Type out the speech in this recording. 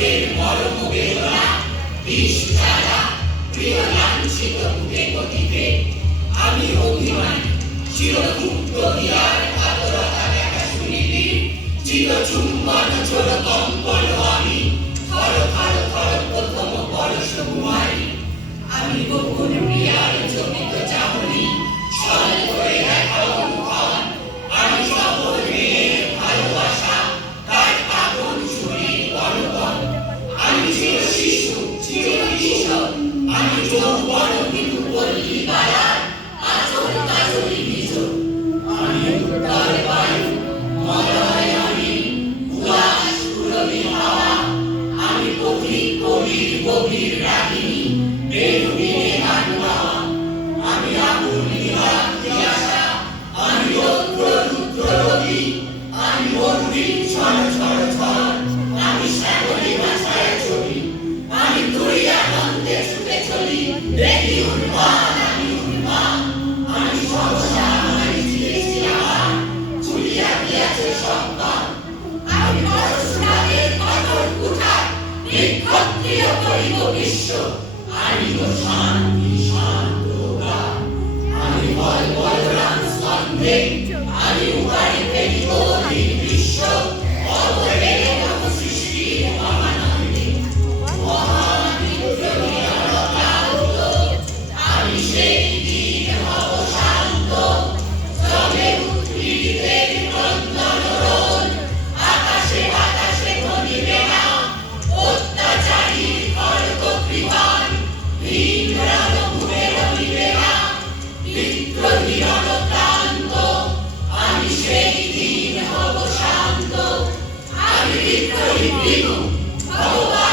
মায়েদের মরম বেদনা বিষ জ্বালা প্রিয় লাঞ্ছিত বুকে গতিতে আমি অভিমানী চিরগুপ্ত হিয়ার কাতরতা দেখা শুনিবি চিরচুম্বন চোর কম্পন আমি থর থর থর প্রথম পরশ কুমারী আমি গোপন প্রিয়ার জমিত চাহনি ছল করে দেখা অনুক্ষণ আমি সকল মেয়ের ভালোবাসা তার আগুন ছুরি বলবন আমি চির শিশু চির কিশোর আমি যৌবন কিন্তু পল্লী বালার আচল কাজলি বীজ আমি উত্তর বায়ু মলয় আমি উদাস পুরবী হাওয়া আমি পথিক কবির গভীর রাগিনী বেরুবিনে গান গাওয়া আমি আগুন নিভান তিয়াসা আমি রৌদ্র রুদ্র রবি আমি মরুরি ঝড় ঝড় ঝড় আমি শ্যামলী মাছায় চলি আমি দরিয়া নন্দে ছুটে চলি দেখি উন্মাদ আমি উন্মাদ আমি সহসা আমি চিরেছিলাম চুলিয়া গিয়াছে সম্পদ আমি পরশুরামের কঠোর কুঠার নিক্ষত্রিয় করিব বিশ্ব আনিব শান্তি শান্ততা আমি বল বলরাম স্কন্ধে আমি উপারি ফেলিব বিশ্ব অবহেলে নব সৃষ্টির মহানন্দে আমি সেই দিন হব শান্ত তবে উদ্ভিদের ক্রন্দন রোল আকাশে বাতাসে ধ্বনিবে না অত্যাচারীর খড়গ কৃপান ভীম রণভূমে রমিবে না বিদ্রোহী রণক্রান্ত আমি সেই দিন হব শান্ত আমি বিদ্রোহী বিনু ভগবান